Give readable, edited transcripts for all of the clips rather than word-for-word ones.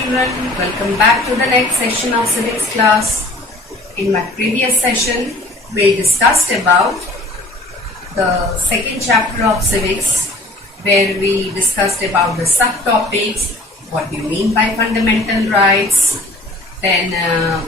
children, welcome back to the next session of civics class. In my previous session, we discussed about the second chapter of civics, where we discussed about the subtopics, what do you mean by fundamental rights, then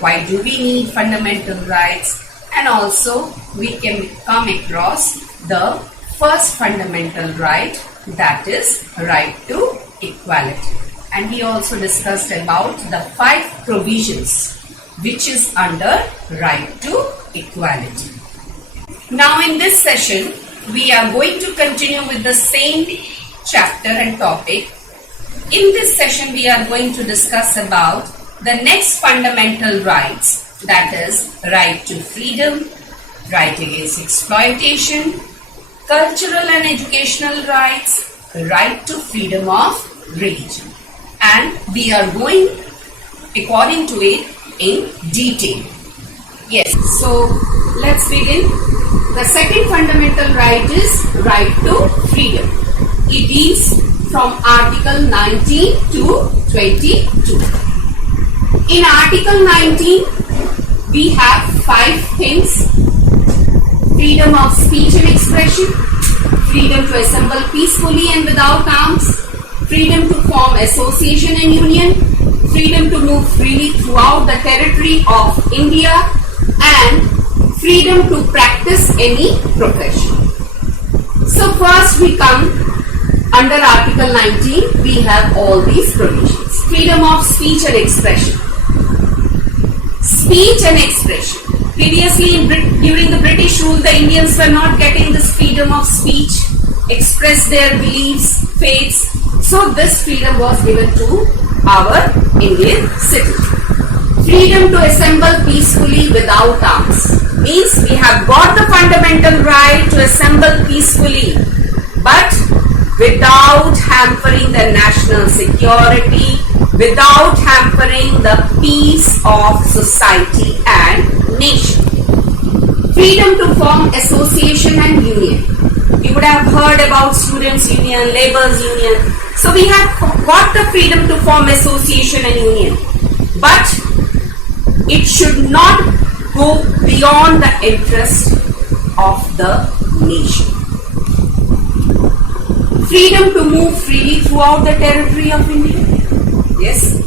why do we need fundamental rights, and also we can come across the first fundamental right, that is right to equality. And we also discussed about the 5 provisions which is under right to equality. Now in this session, we are going to continue with the same chapter and topic. In this session, we are going to discuss about the next fundamental rights, that is right to freedom, right against exploitation, cultural and educational rights, right to freedom of religion. And we are going according to it in detail. Yes, so let's begin. The second fundamental right is right to freedom. It is from Article 19 to 22. In Article 19, we have 5 things: freedom of speech and expression, freedom to assemble peacefully and without arms, freedom to form association and union, freedom to move freely throughout the territory of India, and freedom to practice any profession. So first we come under Article 19, we have all these provisions. Freedom of speech and expression. Speech and expression. Previously during the British rule, the Indians were not getting this freedom of speech, express their beliefs, faiths. So this freedom was given to our Indian citizens. Freedom to assemble peacefully without arms. Means we have got the fundamental right to assemble peacefully, but without hampering the national security, without hampering the peace of society and nation. Freedom to form association and union. You would have heard about students' union, laborers' union. So we have got the freedom to form association and union, but it should not go beyond the interest of the nation. Freedom to move freely throughout the territory of India. Yes,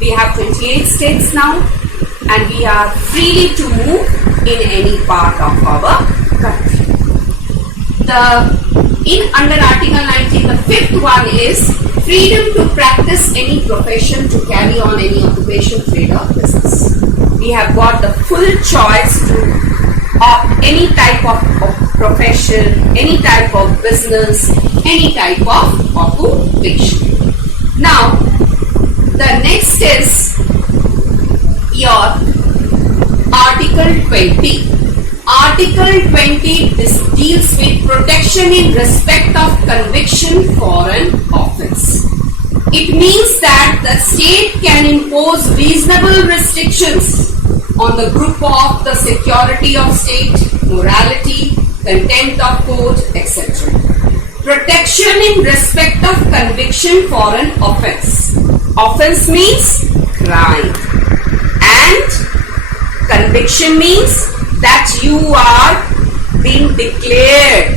we have 28 states now, and we are freely to move in any part of our country. Under Article 19, the 5th one is freedom to practice any profession, to carry on any occupation, trade or business. We have got the full choice to opt any type of profession, any type of business, any type of occupation. Now, the next is your Article 20. Article 20 deals with protection in respect of conviction for an offence. It means that the state can impose reasonable restrictions on the group of the security of state, morality, contempt of court, etc. Protection in respect of conviction for an offence. Offence means crime, and conviction means that you are being declared,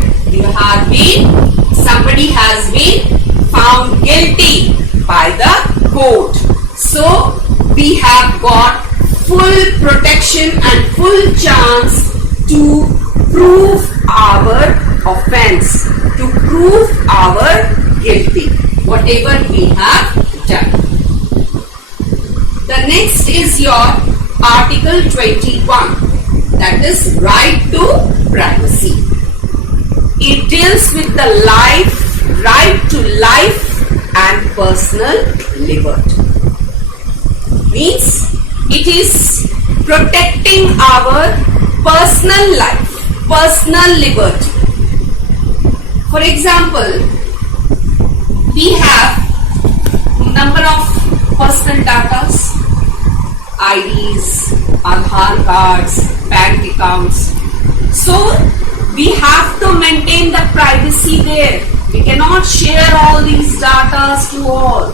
somebody has been found guilty by the court. So we have got full protection and full chance to prove our offense, to prove our guilty, whatever we have done. The next is your Article 21. That is right to privacy. It deals with the right to life and personal liberty. Means it is protecting our personal life, personal liberty. For example, we have number of personal data, IDs, Aadhaar cards, bank accounts. So we have to maintain the privacy there. We cannot share all these data to all.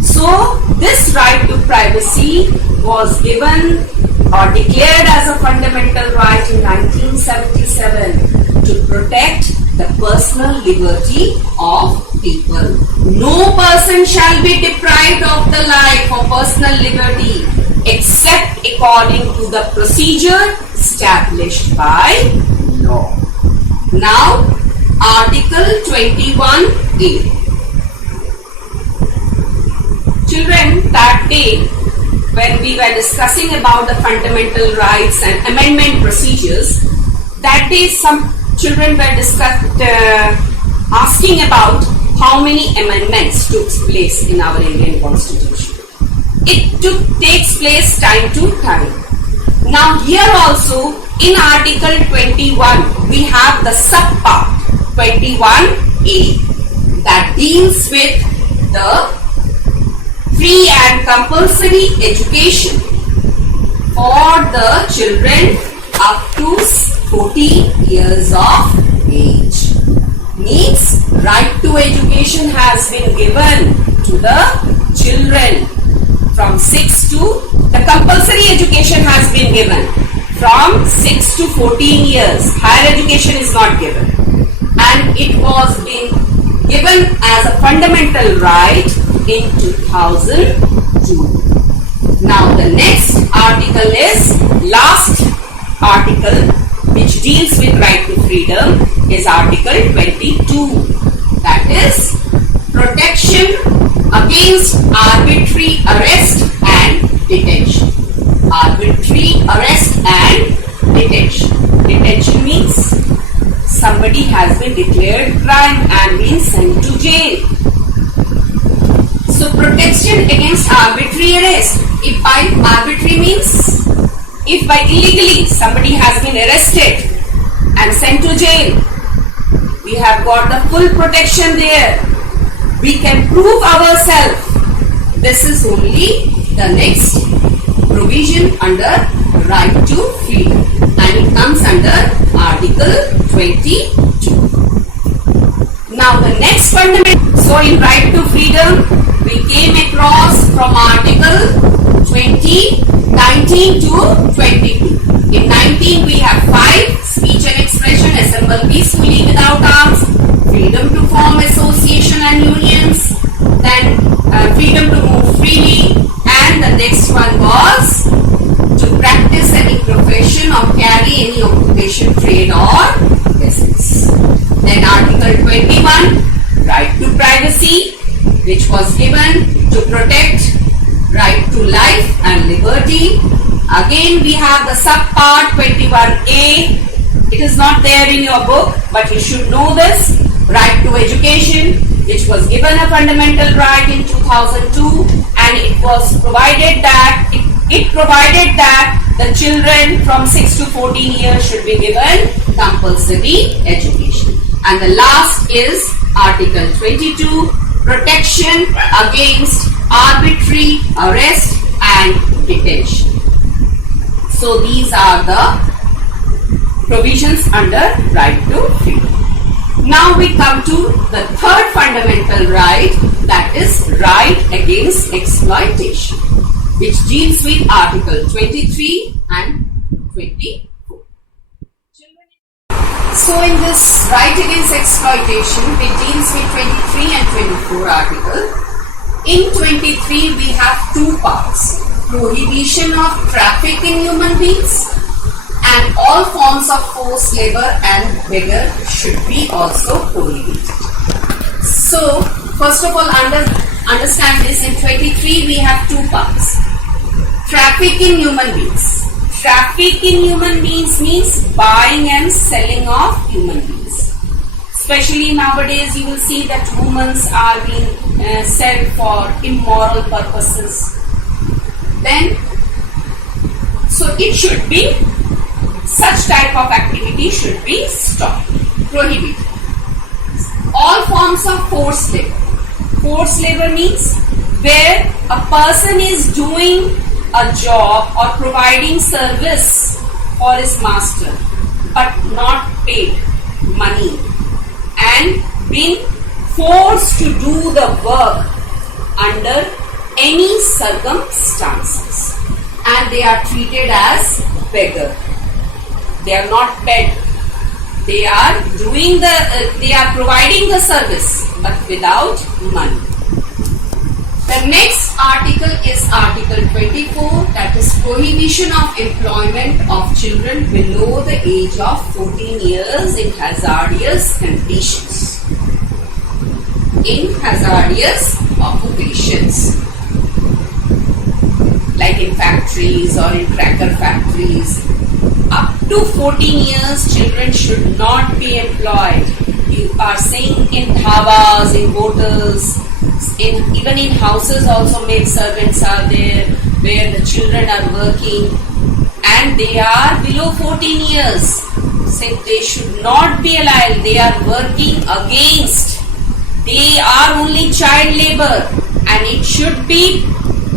So So this right to privacy was given or declared as a fundamental right in 1977 to protect the personal liberty of people. No person shall be deprived of the life or personal liberty except according to the procedure established by law. Now, Article 21A. Children, that day when we were discussing about the fundamental rights and amendment procedures, that day some children were asking about how many amendments took place in our Indian Constitution. It takes place time to time. Now here also in Article 21 we have the subpart 21A that deals with the free and compulsory education for the children up to 14 years of age. Means right to education has been given to the children from 6 to, the compulsory education has been given from 6 to 14 years. Higher education is not given. And it was being given as a fundamental right in 2002. Now the next article is last article which deals with right to freedom is Article 22. That is protection against arbitrary arrest and detention. Arbitrary arrest and detention. Detention means somebody has been declared crime and been sent to jail. So protection against arbitrary arrest. If by arbitrary means if by illegally somebody has been arrested and sent to jail, we have got the full protection there. We can prove ourselves. This is only the next provision under right to freedom and it comes under Article 22. Now the next fundamental, so in right to freedom we came across from Article 19 to 22. In 19 we have 5, speech and expression, assemble peacefully without arms, freedom to form association and unions, then freedom to move freely, and the next one was to practice any profession or carry any occupation, trade or business. Then Article 21, right to privacy, which was given to protect right to life and liberty. Again we have the subpart 21A. It is not there in your book, but you should know this. Right to education, which was given a fundamental right in 2002, and it was provided that it provided that the children from 6 to 14 years should be given compulsory education. And the last is Article 22, protection against arbitrary arrest and detention. So these are the provisions under right to freedom. Now we come to the third fundamental right, that is right against exploitation, which deals with Article 23 and 24. So in this right against exploitation, which deals with 23 and 24 article, in 23 we have 2 parts: prohibition of traffic in human beings, and all forms of forced labor and beggar should be also prohibited. So, first of all, understand this. In 23 we have 2 parts. Traffic in human beings. Traffic in human beings means buying and selling of human beings. Especially nowadays you will see that women are being sold for immoral purposes. Then, so it should be, such type of activity should be stopped, prohibited. All forms of forced labor. Forced labor means where a person is doing a job or providing service for his master but not paid money and being forced to do the work under any circumstances, and they are treated as beggar. They are not paid. They are they are providing the service, but without money. The next article is Article 24, that is prohibition of employment of children below the age of 14 years in hazardous conditions. In hazardous occupations, like in factories or in cracker factories. Up to 14 years, children should not be employed. You are saying in dhabas, in hotels, even in houses also maid servants are there where the children are working and they are below 14 years. So they should not be allowed. They are working against. They are only child labor and it should be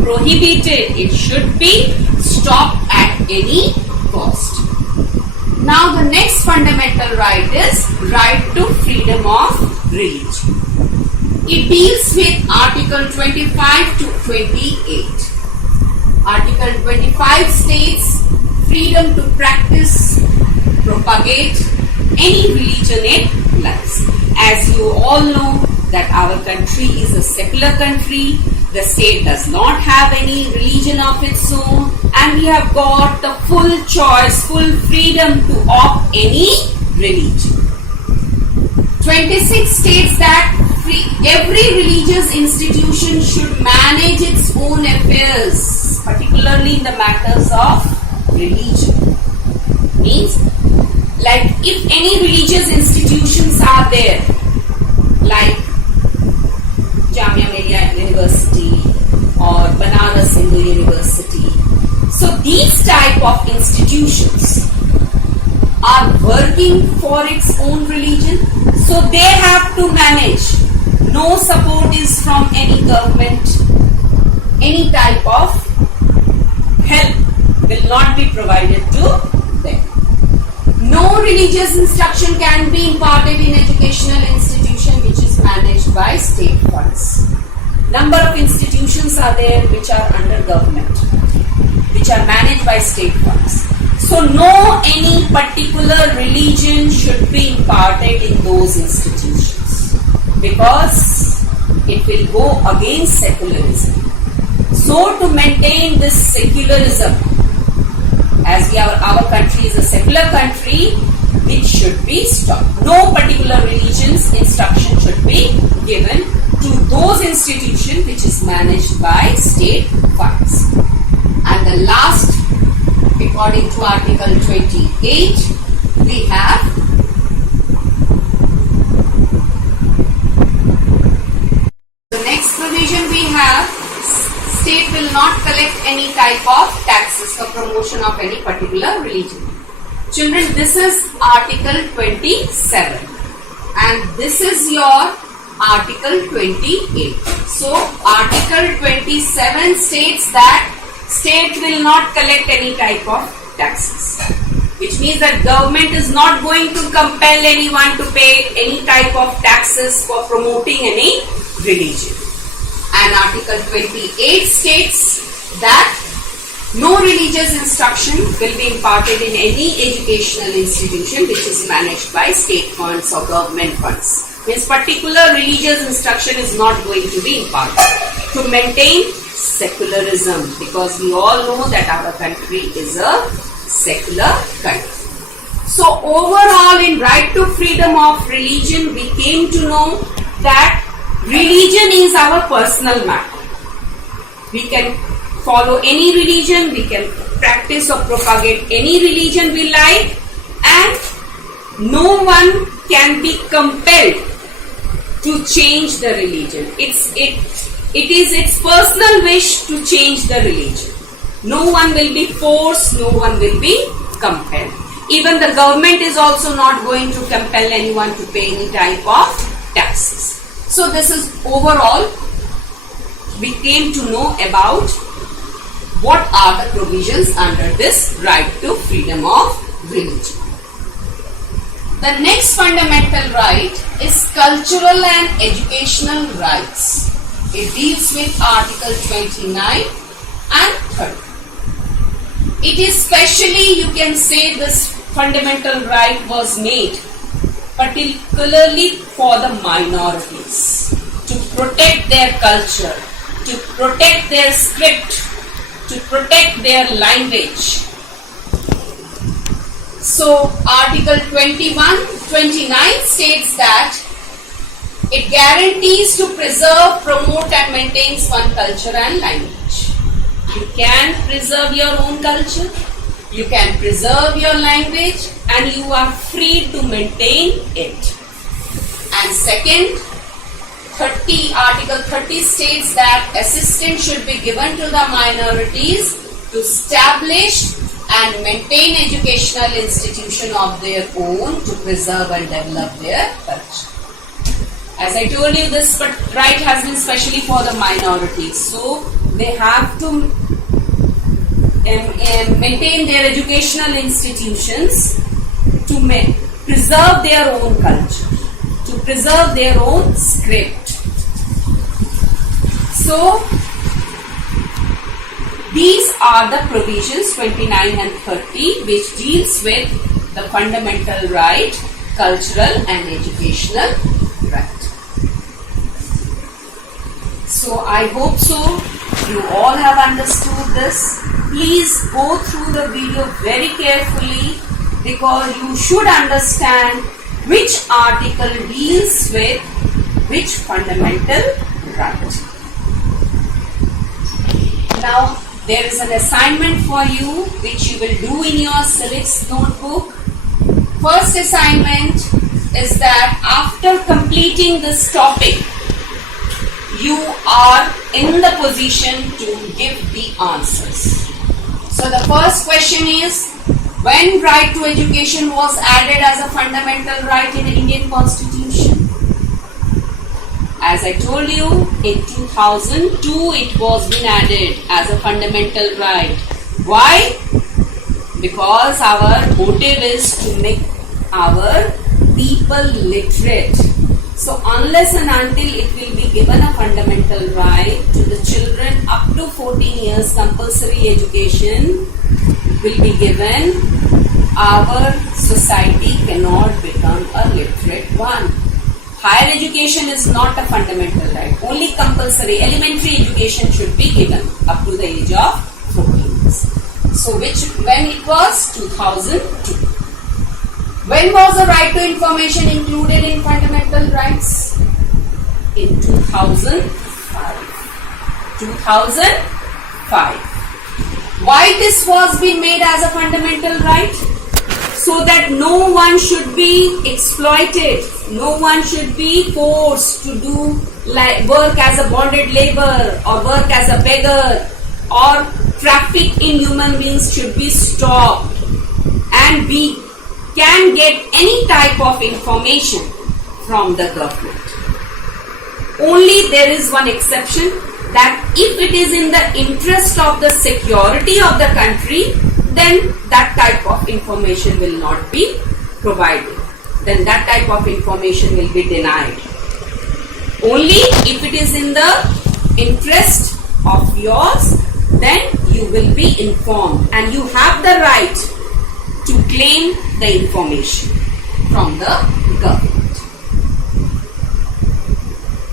prohibited. It should be stopped at any cost. Now the next fundamental right is right to freedom of religion. It deals with Article 25 to 28. Article 25 states freedom to practice, propagate any religion it likes. As you all know that our country is a secular country, the state does not have any religion of its own, and we have got the full choice, full freedom to opt any religion. 26 states that every religious institution should manage its own affairs, particularly in the matters of religion. Means, like if any religious institutions are there, like Jamia Millia University or Banaras Hindu University. So these type of institutions are working for its own religion. So they have to manage. No support is from any government. Any type of help will not be provided to them. No religious instruction can be imparted in educational institution which is managed by state funds. Number of institutions are there which are under government, which are managed by state funds. So no any particular religion should be imparted in those institutions because it will go against secularism. So to maintain this secularism, as our country is a secular country, it should be stopped. No particular religion's instruction should be given to those institutions which is managed by state funds. And the last, according to Article 28, we have the next provision we have, state will not collect any type of taxes for promotion of any particular religion. Children, this is Article 27 and this is your Article 28. So, Article 27 states that state will not collect any type of taxes, which means that government is not going to compel anyone to pay any type of taxes for promoting any religion. And Article 28 states that no religious instruction will be imparted in any educational institution which is managed by state funds or government funds. Means particular religious instruction is not going to be imparted to maintain secularism, because we all know that our country is a secular country. So overall, in right to freedom of religion, we came to know that religion is our personal matter. We can follow any religion, we can practice or propagate any religion we like, and no one can be compelled to change the religion. It is its personal wish to change the religion. No one will be forced, no one will be compelled. Even the government is also not going to compel anyone to pay any type of taxes. So this is overall, we came to know about what are the provisions under this right to freedom of religion. The next fundamental right is cultural and educational rights. It deals with Article 29 and 30. It is specially, you can say, this fundamental right was made particularly for the minorities, to protect their culture, to protect their script, to protect their language. So Article 29 states that it guarantees to preserve, promote and maintain one culture and language. You can preserve your own culture, you can preserve your language, and you are free to maintain it. And second, Article 30 states that assistance should be given to the minorities to establish and maintain educational institution of their own to preserve and develop their culture. As I told you, this right has been specially for the minorities. So they have to maintain their educational institutions to preserve their own culture, to preserve their own script. So these are the provisions 29 and 30 which deals with the fundamental right, cultural and educational right. So I hope so you all have understood this. Please go through the video very carefully because you should understand which article deals with which fundamental right. Now there is an assignment for you which you will do in your civics notebook. First assignment is that after completing this topic, you are in the position to give the answers. So the first question is, when right to education was added as a fundamental right in the Indian Constitution? As I told you, in 2002 it was been added as a fundamental right. Why? Because our motive is to make our people literate. So unless and until it will be given a fundamental right to the children up to 14 years, compulsory education will be given, our society cannot become a literate one. Higher education is not a fundamental right. Only compulsory elementary education should be given up to the age of 14 years. So when it was? 2002. When was the right to information included in fundamental rights? In 2005. 2005. Why this was being made as a fundamental right? So that no one should be exploited, no one should be forced to do work as a bonded labor or work as a beggar, or traffic in human beings should be stopped, and we can get any type of information from the government. Only there is one exception, that if it is in the interest of the security of the country, then that type of information will not be provided. Then that type of information will be denied. Only if it is in the interest of yours, then you will be informed and you have the right to claim the information from the government.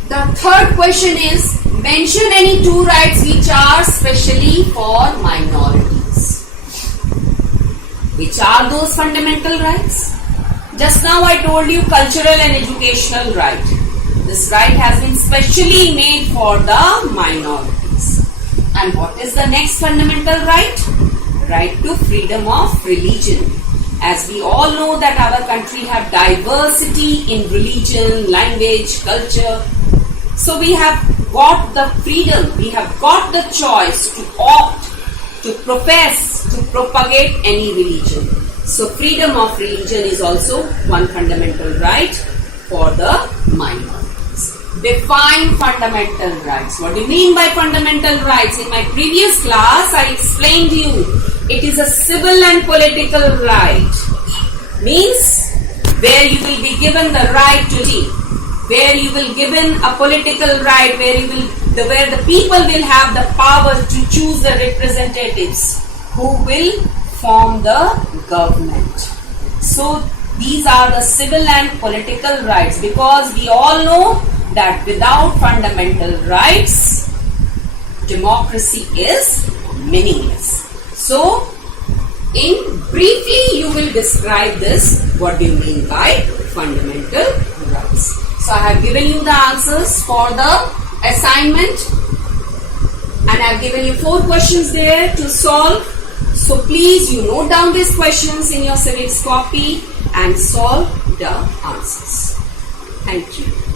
The third question is, mention any two rights which are specially for minorities. Which are those fundamental rights? Just now I told you cultural and educational right. This right has been specially made for the minorities. And what is the next fundamental right? Right to freedom of religion. As we all know that our country have diversity in religion, language, culture. So we have got the freedom, we have got the choice to opt, to profess, to propagate any religion. So freedom of religion is also one fundamental right for the minorities. Define fundamental rights. What do you mean by fundamental rights? In my previous class, I explained to you, it is a civil and political right. Means where you will be given the right to live, where you will given a political right, where you will where the people will have the power to choose the representatives who will form the government. So these are the civil and political rights, because we all know that without fundamental rights, democracy is meaningless. So in briefly you will describe this, what do you mean by fundamental rights. So I have given you the answers for the assignment, and I have given you 4 questions there to solve. So please you note down these questions in your civics copy and solve the answers. Thank you.